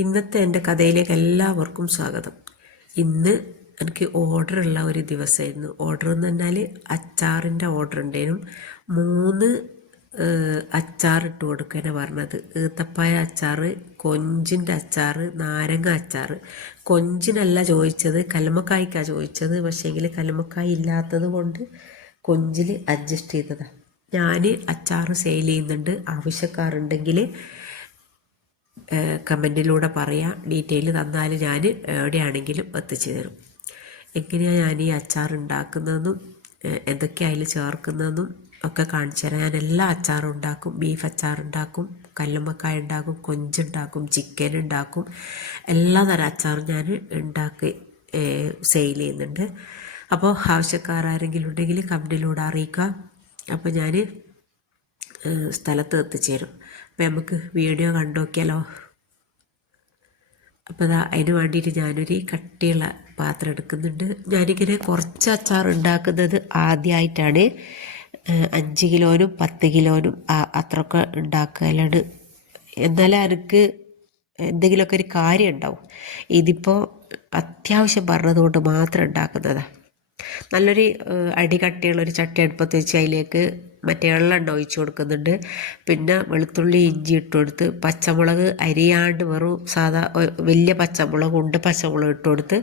ഇന്നത്തെ എൻ്റെ കഥയിലേക്ക് എല്ലാവർക്കും സ്വാഗതം. ഇന്ന് എനിക്ക് ഓർഡറുള്ള ഒരു ദിവസമായിരുന്നു. ഓർഡർ എന്ന് പറഞ്ഞാൽ അച്ചാറിൻ്റെ ഓർഡർ ഉണ്ടായിരുന്നു. 3 അച്ചാറിട്ട് കൊടുക്കാനാണ് പറഞ്ഞത്. ഈത്തപ്പായ അച്ചാർ, കൊഞ്ചിൻ്റെ അച്ചാർ, നാരങ്ങ അച്ചാർ. കൊഞ്ചിനല്ല ചോദിച്ചത്, കല്ലുമ്മക്കായ്ക്കാണ് ചോദിച്ചത്. പക്ഷേങ്കിൽ കല്ലുമ്മക്കായ് ഇല്ലാത്തത് കൊണ്ട് കൊഞ്ചിൽ അഡ്ജസ്റ്റ് ചെയ്തതാണ്. ഞാൻ അച്ചാർ സെയിൽ ചെയ്യുന്നുണ്ട്. ആവശ്യക്കാരുണ്ടെങ്കിൽ കമൻറ്റിലൂടെ പറയാം. ഡീറ്റെയിൽ തന്നാൽ ഞാൻ എവിടെയാണെങ്കിലും എത്തിച്ചു തരും. എങ്ങനെയാണ് ഞാൻ ഈ അച്ചാർ ഉണ്ടാക്കുന്നതെന്നും എന്തൊക്കെയാണ് അതിൽ ചേർക്കുന്നതെന്നും ഒക്കെ കാണിച്ചു തരാം. ഞാൻ എല്ലാ അച്ചാറും ഉണ്ടാക്കും. ബീഫ് അച്ചാർ ഉണ്ടാക്കും, കല്ലുമ്മക്കായ ഉണ്ടാക്കും, കൊഞ്ചുണ്ടാക്കും, ചിക്കൻ ഉണ്ടാക്കും. എല്ലാ തരം അച്ചാറും ഞാൻ ഉണ്ടാക്കി സെയിൽ ചെയ്യുന്നുണ്ട്. അപ്പോൾ ആവശ്യക്കാരെങ്കിലും ഉണ്ടെങ്കിൽ കമൻറ്റിലൂടെ അറിയിക്കാം. അപ്പോൾ ഞാൻ സ്ഥലത്ത് എത്തിച്ചേരും. അപ്പോൾ നമുക്ക് വീഡിയോ കണ്ടു നോക്കിയാലോ. അപ്പോൾ അതിന് വേണ്ടിയിട്ട് ഞാനൊരു കട്ടിയുള്ള പാത്രം എടുക്കുന്നുണ്ട്. ഞാനിങ്ങനെ കുറച്ച് അച്ചാർ ഉണ്ടാക്കുന്നത് ആദ്യമായിട്ടാണ്. 5 കിലോനും 10 കിലോനും അത്രയൊക്കെ ഉണ്ടാക്കലാണ്. എന്നാലും എനിക്ക് എന്തെങ്കിലുമൊക്കെ ഒരു കാര്യം ഉണ്ടാവും. ഇതിപ്പോൾ അത്യാവശ്യം പറഞ്ഞതുകൊണ്ട് മാത്രം ഉണ്ടാക്കുന്നതാണ്. നല്ലൊരു അടികട്ടിയുള്ളൊരു ചട്ടി അടുപ്പത്ത് വെച്ച് അതിലേക്ക് മറ്റേ എള്ളെണ്ണ ഒഴിച്ച് കൊടുക്കുന്നുണ്ട്. പിന്നെ വെളുത്തുള്ളി ഇഞ്ചി ഇട്ട് കൊടുത്ത്, പച്ചമുളക് അരിയാണ്ട് വെറും സാധാ വലിയ പച്ചമുളക് ഉണ്ട്, പച്ചമുളക് ഇട്ട് കൊടുത്ത്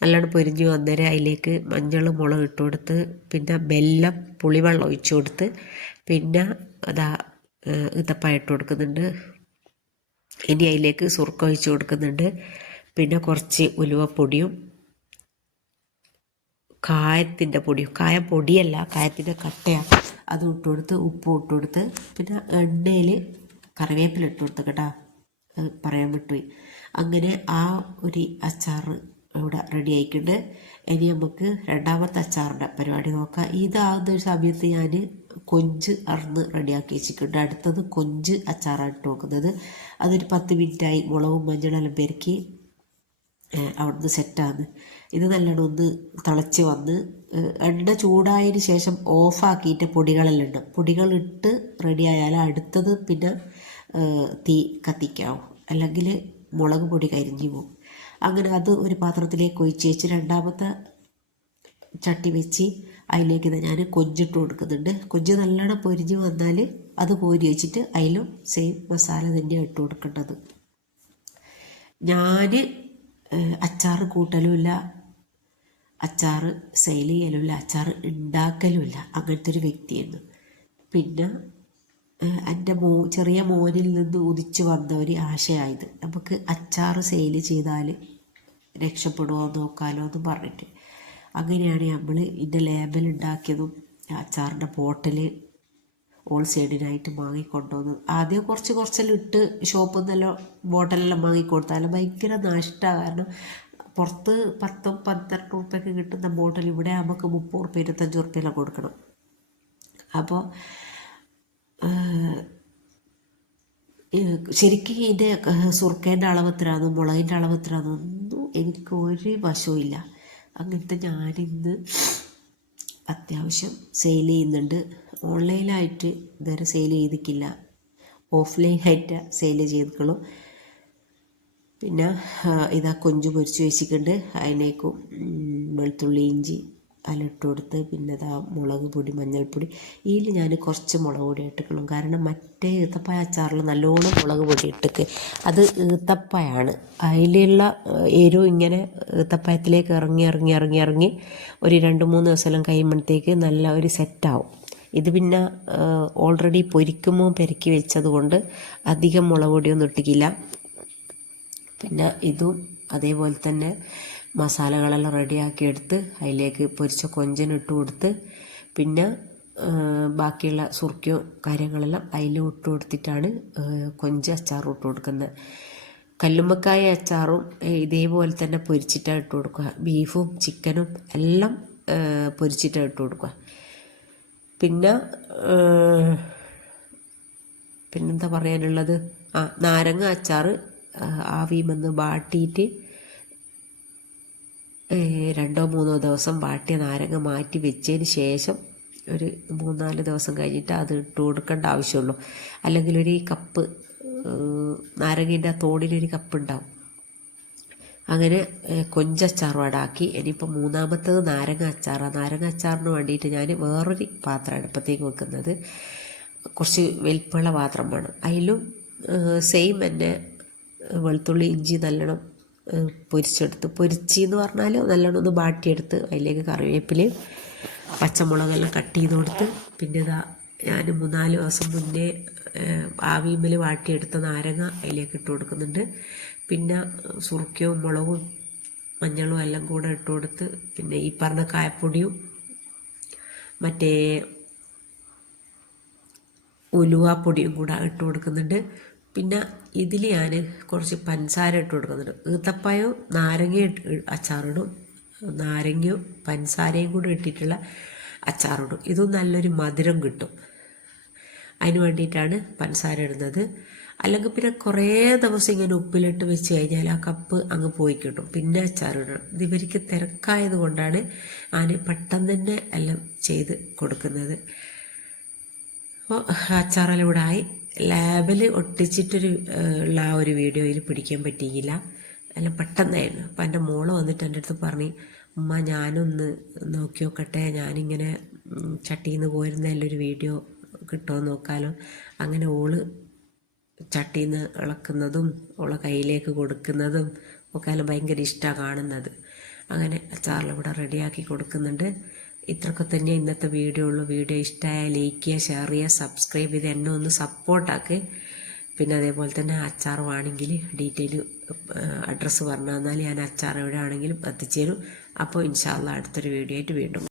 നല്ലോണം പൊരിഞ്ഞ് വന്നേരം അതിലേക്ക് മഞ്ഞൾ മുളക് ഇട്ട് കൊടുത്ത്, പിന്നെ വെല്ലം പുളിവെള്ളം ഒഴിച്ച് കൊടുത്ത്, പിന്നെ അതാ ഈത്തപ്പഴം ഇട്ട് കൊടുക്കുന്നുണ്ട്. ഇനി അതിലേക്ക് സുർക്ക ഒഴിച്ച് കൊടുക്കുന്നുണ്ട്. പിന്നെ കുറച്ച് ഉലുവപ്പൊടിയും കായത്തിൻ്റെ പൊടിയും, കായം പൊടിയല്ല, കായത്തിൻ്റെ കട്ടയാണ്, അതും ഇട്ട് കൊടുത്ത്, ഉപ്പും ഇട്ട് കൊടുത്ത്, പിന്നെ എണ്ണയിൽ കറിവേപ്പില ഇട്ട് കൊടുത്ത് കേട്ടോ, പറയാൻ വിട്ടുപോയി. അങ്ങനെ ആ ഒരു അച്ചാർ ഇവിടെ റെഡി ആയിട്ടുണ്ട്. ഇനി നമുക്ക് രണ്ടാമത്തെ അച്ചാറിൻ്റെ പരിപാടി നോക്കാം. ഇതാകുന്ന ഒരു സമയത്ത് ഞാൻ കൊഞ്ച് അറന്ന് റെഡിയാക്കി വെച്ചിട്ടുണ്ട്. അടുത്തത് കൊഞ്ച് അച്ചാറാണ് ഇട്ട് നോക്കുന്നത്. അതൊരു 10 മിനിറ്റായി മുളകും മഞ്ഞളെല്ലാം പെരുക്കി അവിടുന്ന് സെറ്റാണ്. ഇത് നല്ലോണം ഒന്ന് തിളച്ച് വന്ന് എണ്ണ ചൂടായതിന് ശേഷം ഓഫാക്കിയിട്ട് പൊടികളെല്ലാം ഉണ്ട്. പൊടികളിട്ട് റെഡിയായാൽ അടുത്തത് പിന്നെ തീ കത്തിക്കാവും, അല്ലെങ്കിൽ മുളക് പൊടി കരിഞ്ഞു പോകും. അങ്ങനെ അത് ഒരു പാത്രത്തിലേക്ക് ഒഴിച്ച് വെച്ച് രണ്ടാമത്തെ ചട്ടി വെച്ച് അതിലേക്ക് ഞാൻ കൊഞ്ചിട്ട് കൊടുക്കുന്നുണ്ട്. കൊഞ്ച് നല്ലോണം പൊരിഞ്ഞ് വന്നാൽ അത് കോരി വെച്ചിട്ട് അതിലും സെയിം മസാല തന്നെയാണ് ഇട്ട് കൊടുക്കേണ്ടത്. ഞാൻ അച്ചാർ കൂട്ടലുമില്ല, അച്ചാർ സെയിൽ ചെയ്യലുമില്ല, അച്ചാർ ഉണ്ടാക്കലുമില്ല, അങ്ങനത്തെ ഒരു വ്യക്തിയാണ്. പിന്നെ എൻ്റെ ചെറിയ മോനിൽ നിന്ന് ഉദിച്ചു വന്ന ഒരു ആശയമായത്, നമുക്ക് അച്ചാർ സെയിൽ ചെയ്താൽ രക്ഷപ്പെടുമോ നോക്കാലോ എന്ന് പറഞ്ഞിട്ട് അങ്ങനെയാണ് നമ്മൾ ഇതിൻ്റെ ലേബൽ ഉണ്ടാക്കിയതും അച്ചാറിൻ്റെ ബോട്ടിൽ ഓൾ സൈഡിനായിട്ട് വാങ്ങിക്കൊണ്ടുവന്നത്. ആദ്യം കുറച്ചെല്ലാം ഇട്ട് ഷോപ്പിൽ നിന്നെല്ലാം ബോട്ടിലെല്ലാം വാങ്ങിക്കൊടുത്താലും ഭയങ്കര നഷ്ടമാണ്. കാരണം പുറത്ത് 10-12 റുപ്യക്ക് കിട്ടുന്ന ബോട്ടിൽ ഇവിടെ നമുക്ക് 30 റുപ്യ 25 റുപ്യെല്ലാം കൊടുക്കണം. അപ്പോൾ ശരിക്കും ഇതിൻ്റെ സുർക്കേൻ്റെ അളവെത്രയാണോ മുളകിൻ്റെ അളവെത്രയാണോ ഒന്നും എനിക്ക് ഒരു വശവും ഇല്ല. അങ്ങനത്തെ ഞാനിന്ന് അത്യാവശ്യം സെയിൽ ചെയ്യുന്നുണ്ട്. ഓൺലൈനായിട്ട് ഇതുവരെ സെയിൽ ചെയ്തിട്ടില്ല, ഓഫ്ലൈനായിട്ട് സെയിൽ ചെയ്തിട്ടുള്ളൂ. പിന്നെ ഇതാ കൊഞ്ച് പൊരിച്ച് വെച്ചിട്ടുണ്ട്. അതിനേക്കും വെളുത്തുള്ളി ഇഞ്ചി അതിലിട്ട് കൊടുത്ത്, പിന്നെ ഇതാ മുളക് പൊടി മഞ്ഞൾപ്പൊടി. ഇതിൽ ഞാൻ കുറച്ച് മുളക് പൊടി ഇട്ടിക്കണം, കാരണം മറ്റേ ഈത്തപ്പായ അച്ചാറിൽ നല്ലോണം മുളക് പൊടി ഇട്ടിക്ക്. അത് ഈത്തപ്പയാണ്, അതിലുള്ള എരിവ് ഇങ്ങനെ ഈത്തപ്പയത്തിലേക്ക് ഇറങ്ങി ഒരു 2-3 ദിവസം കഴിയുമ്പോഴത്തേക്ക് നല്ല ഒരു സെറ്റാവും. ഇത് പിന്നെ ഓൾറെഡി പൊരിക്കുമ്പോൾ പെരക്കി വെച്ചത് കൊണ്ട് അധികം മുളക് പൊടിയൊന്നും ഇട്ടിക്കില്ല. പിന്നെ ഇതും അതേപോലെ തന്നെ മസാലകളെല്ലാം റെഡിയാക്കി എടുത്ത് അതിലേക്ക് പൊരിച്ച കൊഞ്ചിനിട്ട് കൊടുത്ത്, പിന്നെ ബാക്കിയുള്ള സുർക്കയോ കാര്യങ്ങളെല്ലാം അതിൽ ഇട്ട് കൊടുത്തിട്ടാണ് കൊഞ്ച് അച്ചാറും ഇട്ട് കൊടുക്കുന്നത്. കല്ലുമ്മക്കായ അച്ചാറും ഇതേപോലെ തന്നെ പൊരിച്ചിട്ടാണ് ഇട്ട് കൊടുക്കുക. ബീഫും ചിക്കനും എല്ലാം പൊരിച്ചിട്ടാണ് ഇട്ട് കൊടുക്കുക. പിന്നെന്താ പറയാനുള്ളത്, നാരങ്ങ അച്ചാർ ആവിയുമെന്ന് വാട്ടിയിട്ട് 2-3 ദിവസം വാട്ടിയ നാരങ്ങ മാറ്റി വെച്ചതിന് ശേഷം ഒരു 3-4 ദിവസം കഴിഞ്ഞിട്ട് അത് ഇട്ട് കൊടുക്കേണ്ട ആവശ്യമുള്ളൂ. അല്ലെങ്കിൽ ഒരു കപ്പ് നാരങ്ങേൻ്റെ തോടിനൊരു കപ്പുണ്ടാവും. അങ്ങനെ കൊഞ്ചച്ചാറും അടാക്കി. ഇനിയിപ്പോൾ മൂന്നാമത്തത് നാരങ്ങ അച്ചാറാണ്. നാരങ്ങ അച്ചാറിന് വേണ്ടിയിട്ട് ഞാൻ വേറൊരു പാത്രം അടുപ്പത്തേക്ക് വെക്കുന്നത്. കുറച്ച് വലിപ്പമുള്ള പാത്രം വേണം. അതിലും സെയിം തന്നെ വെളുത്തുള്ളി ഇഞ്ചി നല്ലോണം പൊരിച്ചെന്ന് പറഞ്ഞാൽ നല്ലോണം ഒന്ന് ബാട്ടിയെടുത്ത് അതിലേക്ക് കറിവേപ്പിലയും പച്ചമുളകെല്ലാം കട്ട് ചെയ്ത് കൊടുത്ത്, പിന്നെ ഇതാ ഞാൻ 3-4 ദിവസം മുന്നേ ആവിയിൽ വാട്ടിയെടുത്ത നാരങ്ങ അതിലേക്ക് ഇട്ട് കൊടുക്കുന്നുണ്ട്. പിന്നെ സുർക്കയും മുളകും മഞ്ഞളും എല്ലാം കൂടെ ഇട്ട് കൊടുത്ത്, പിന്നെ ഈ പറഞ്ഞ കായപ്പൊടിയും മറ്റേ ഉലുവാപ്പൊടിയും കൂടെ ഇട്ട് കൊടുക്കുന്നുണ്ട്. പിന്നെ ഇതിൽ ഞാൻ കുറച്ച് പഞ്ചസാര ഇട്ട് കൊടുക്കുന്നുണ്ട്. ഈത്തപ്പഴവും നാരങ്ങയും അച്ചാറിടും, നാരങ്ങയും പഞ്ചസാരയും കൂടെ ഇട്ടിട്ടുള്ള അച്ചാറിടും. ഇതും നല്ലൊരു മധുരം കിട്ടും. അതിന് വേണ്ടിയിട്ടാണ് പഞ്ചസാര ഇടുന്നത്. അല്ലെങ്കിൽ പിന്നെ കുറേ ദിവസം ഇങ്ങനെ ഉപ്പിലിട്ട് വെച്ച് കഴിഞ്ഞാൽ ആ കപ്പ് അങ്ങ് പോയി കിട്ടും. പിന്നെ അച്ചാറിടണം. ഇതിവർക്ക് തിരക്കായത് കൊണ്ടാണ് ഞാൻ പെട്ടെന്ന് തന്നെ എല്ലാം ചെയ്ത് കൊടുക്കുന്നത്. അപ്പോൾ അച്ചാറെല്ലാം ഇവിടെ ആയി. ലാബിൽ ഒട്ടിച്ചിട്ടൊരു ഉള്ള ആ ഒരു വീഡിയോയിൽ പിടിക്കാൻ പറ്റിയില്ല, എല്ലാം പെട്ടെന്നായിരുന്നു. അപ്പോൾ എൻ്റെ മോള് വന്നിട്ട് എൻ്റെ അടുത്ത് പറഞ്ഞു, ഉമ്മ ഞാനൊന്ന് നോക്കി നോക്കട്ടെ, ഞാനിങ്ങനെ ചട്ടിയിൽ നിന്ന് പോരുന്നതിലൊരു വീഡിയോ കിട്ടുമോ നോക്കാലോ. അങ്ങനെ ഓള് ചട്ടിയിൽ നിന്ന് ഇളക്കുന്നതും ഓളെ കയ്യിലേക്ക് കൊടുക്കുന്നതും ഒക്കെ എല്ലാം ഭയങ്കര ഇഷ്ടമാണ് കാണുന്നത്. അങ്ങനെ അച്ചാറെല്ലാം ഇവിടെ റെഡിയാക്കി കൊടുക്കുന്നുണ്ട്. ഇത്രയൊക്കെ തന്നെ ഇന്നത്തെ വീഡിയോ ഉള്ളൂ. വീഡിയോ ഇഷ്ടമായ ലൈക്ക് ചെയ്യുക, ഷെയർ ചെയ്യുക, സബ്സ്ക്രൈബ് ചെയ്ത് എന്നെ ഒന്ന് സപ്പോർട്ടാക്കുക. പിന്നെ അതേപോലെ തന്നെ അച്ചാർ വേണമെങ്കിൽ ഡീറ്റെയിൽ അഡ്രസ്സ് പറഞ്ഞു തന്നാൽ ഞാൻ അച്ചാർ എവിടെ ആണെങ്കിലും എത്തിച്ചേരും. അപ്പോൾ ഇൻഷാ അല്ലാഹ് അടുത്തൊരു വീഡിയോ ആയിട്ട് വീണ്ടും